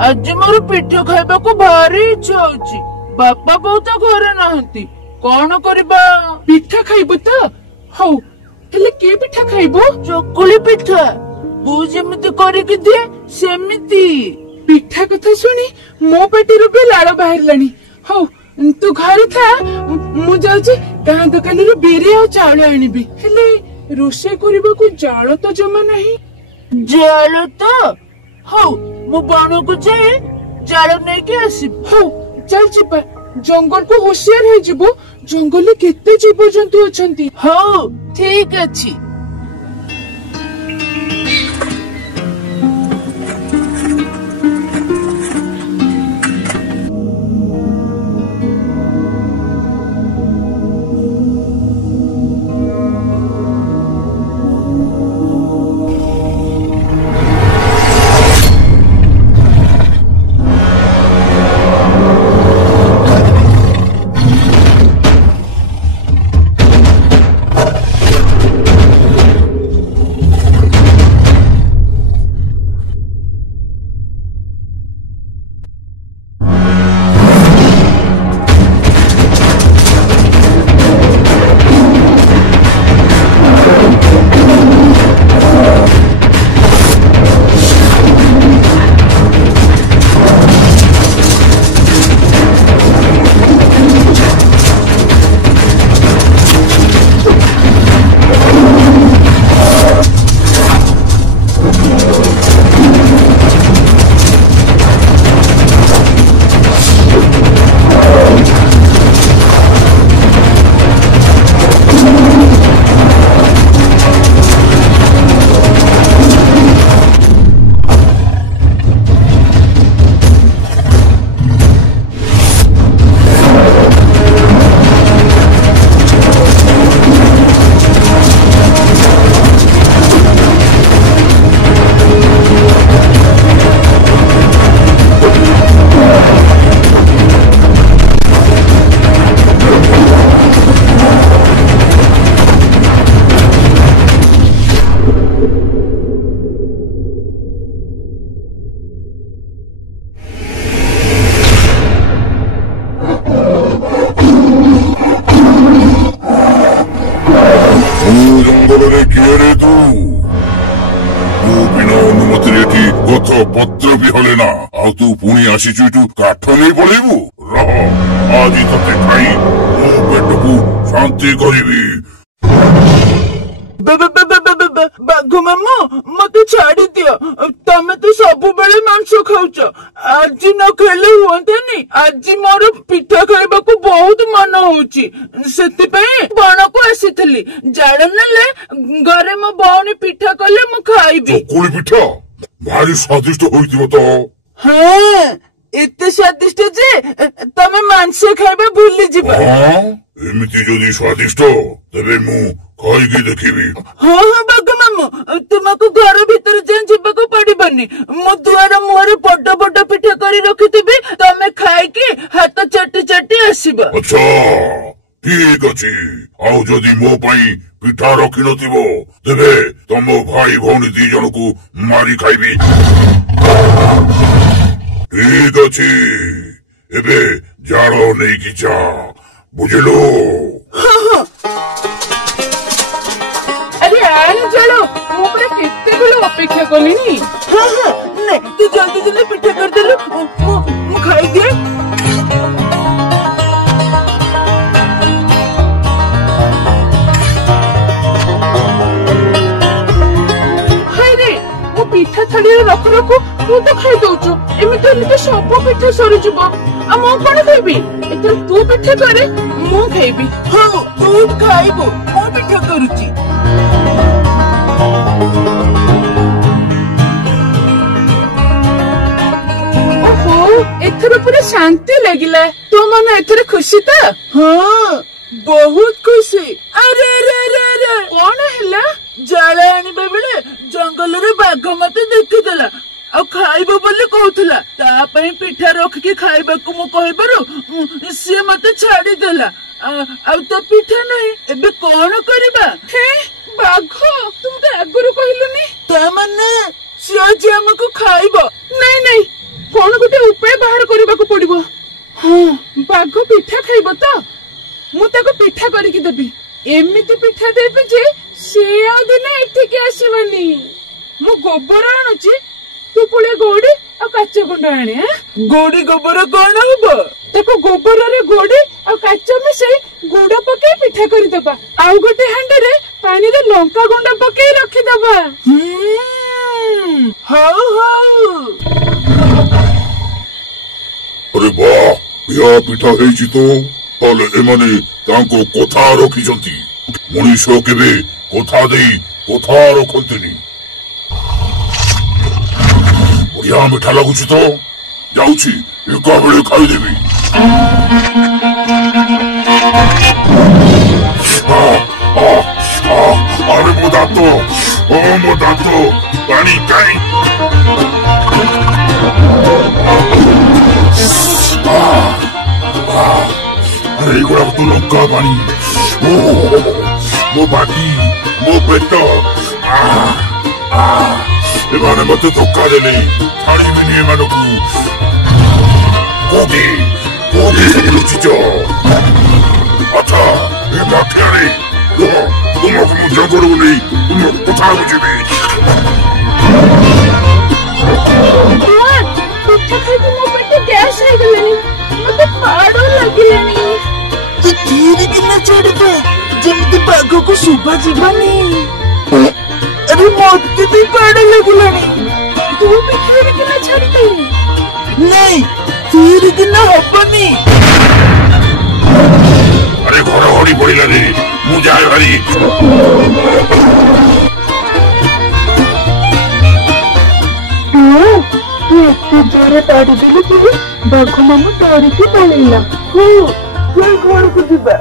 आज मोर पिठा खाइबा को भारी इच्छा होची। बापा बोऊ तो घरे नाहंती, कौन करबा? पिठा खाइबो तो हौ, हेले के पिठा खाइबो? चकुली पिठा बोऊ जेमिति करिकि दिए सेमिति। पिठा कथा सुनी मो पेटीरु भी लाड़ बाहरलानी। हौ तू घर था, मु जाउची गां दुकानरु बिरी आ चाउल आनिबी। हेले रोषे करबा को जाळ तो जमा नहीं। जाळ तो हौ मु बण को जाए जाळ नहीं के आसीब। हौ चल चिपा, जंगल को होशियार है जीवो। जंगल केते जीव जंतु अछंती। हौ ठीक अछि। पत्र भी हले ना आ तू पुणी आसीचु तू काठ नहीं पड़ेबू। रह आज तते खाई मो पेट को शांति करिबी। बाघ मामू मते छाड़ी दियो, तमे तो सब बेले मांस खाउच। आज न खेले हुअंतानी। आज मोर पिठा खाइबा को बहुत मन होउची, सेति पई बण को आसीथली। जाड़ नेले घरे मो बौनी पिठा कले मु खाइबी। चकुली पिठा भारी स्वादिष्ट होइतिबो तो। हां एते स्वादिष्ट जे तमे मांस खाइबा भूली जिबा। हां एमिति जदी स्वादिष्ट तबे मु खाइकी देखिबी। हां हां बाघ मामू तुमको घर भीतर जान जिबा को पड़िबनी। मु दुआर मुहरे बड़ बड़ पिठा करी रखिथिबी, तमे खाइकी हाथ चटी चटी आसीबा। अच्छा ठीक अछि। आउ जदी मो पई पिठा रखि नथिबो तेबे तम भाई भौणी दी जन को मारी खाइबी। ठीक अछि एबे जाड़ो नहीं कि जा बुझलो। अरे आन चलो मु पर केते बेलो अपेक्षा कलिनी। हां हां ने तू जल्दी जल्दी पिठा कर देलु, मु खाई दिए। पिठा थाली रख रखु तू तो खाई दउछु। एमिति हेले सब पिठा सरी जिवो। आ मो कोन खाइबी? एते तू पिठा करे मु खाइबी। हां तू खाइबो, मो पिठा करूची। ପୁରା ଶାନ୍ତି ଲାଗିଲା। ତୋ ମନ ଏଥର ଖୁସି ତ? ହଁ ବହୁତ ଖୁସି। ଆରେ ଆରେ ଆରେ ଆରେ କଣ ହେଲା? ଜାଳ ଆଣିବା ବେଳେ ଜଙ୍ଗଲରେ ବାଘ ମତେ ଦେଖିଦେଲା ଆଉ ଖାଇବ ବୋଲି କହୁଥିଲା। ତା ପାଇଁ ପିଠା ରଖିକି ଖାଇବାକୁ ମୁଁ କହିବାରୁ ସିଏ ମତେ ଛାଡିଦେଲା। ଆଉ ତା ପିଠା ନାହିଁ। ଏବେ କଣ କରିବା? ବାଘ, ତୁ ମତେ ଆଗରୁ କହିଲୁନି। ତା ମାନେ ସିଏ ଆଜି ଆମକୁ ଖାଇବ? ନାଇଁ ନାଇଁ, କଣ ଗୋଟେ ଉପାୟ ବାହାର କରିବାକୁ ପଡିବ। ହଁ, ବାଘ ପିଠା ଖାଇବ ତ? ମୁଁ ତାକୁ ପିଠା କରିକି ଦେବି। ଏମିତି ପିଠା ଦେବି ଯେ ସେ ଆଉ ଦିନେ ଏଠିକି ଆସିବନି। ମୁଁ ଗୋବର ଆଣୁଛି, ତୁ ପୁଳେ ଗୋଡି ଆଉ କାଚ ଗୁଣ୍ଡ ଆଣେ। ଗୋଡି ଗୋବର କଣ ହବ? ତାକୁ ଗୋବରରେ ଗୋଡି ଆଉ କାଚ ମିଶେଇ ଗୁଡ ପକେଇ ପିଠା କରିଦବା। ଆଉ ଗୋଟେ ହାଣ୍ଡିରେ ପାଣିରେ ଲଙ୍କା ଗୁଣ୍ଡ ପକେଇ ରଖିଦବା। ହଉ ହଉ। अरे वाह, या पिठा ହେଇଛି ତ। ତାହେଲେ ଏମାନେ ତାଙ୍କ କଥା ରଖିଛନ୍ତି। ମଣିଷ କେବେ କଥା ଦେଇ କଥା ରଖନ୍ତିନି। ବଢିଆ ମିଠା ଲାଗୁଛି ତ। ଯାଉଛି ଏକାବେଳେ ଖାଇଦେବି। ଆରେ ମୋ ଦାନ୍ତ, ମୋ ଦାନ୍ତ, ପାଣି କାଇଁ? अरे एगुड़ाक तो लंका पानी। मो पाटी, मो पेट, एमाने मते धक्का देले छाड़िबिनि एमानकु। कोगी कोगी लुचिच। अच्छा ए माठियारे तुमको मु जंगलକୁ ନେଇ तुमको କଥା ବୁଝିବି। ପିଠା ଖାଇକି ମୋ ପେଟ ଗ୍ୟାସ୍ ହେଇଗଲାଣି। ମତେ ପାଡ଼ ଲାଗିଲାଣି। ତୁ ଧୀରେ କିନା ଛାଡ଼ିଦେ, ଯେମିତି ବାଘକୁ ଶୁଭା ଯିବନି। ଆରେ ମତେ ବି ପାଡ଼ ଲାଗିଲାଣି। ତୁ ବି ଧୀରେ କିନା ଛାଡ଼ିଦେ। ନାଇଁ, ଧୀରେ କିନା ହବନି। अरे घड़घड़ी पड़िला रे, मु जाए भारी। तू एते जोरे पाड़ी देलु कि बाघ मामू डरिकी पळेला। ଘରକୁ ଯିବା।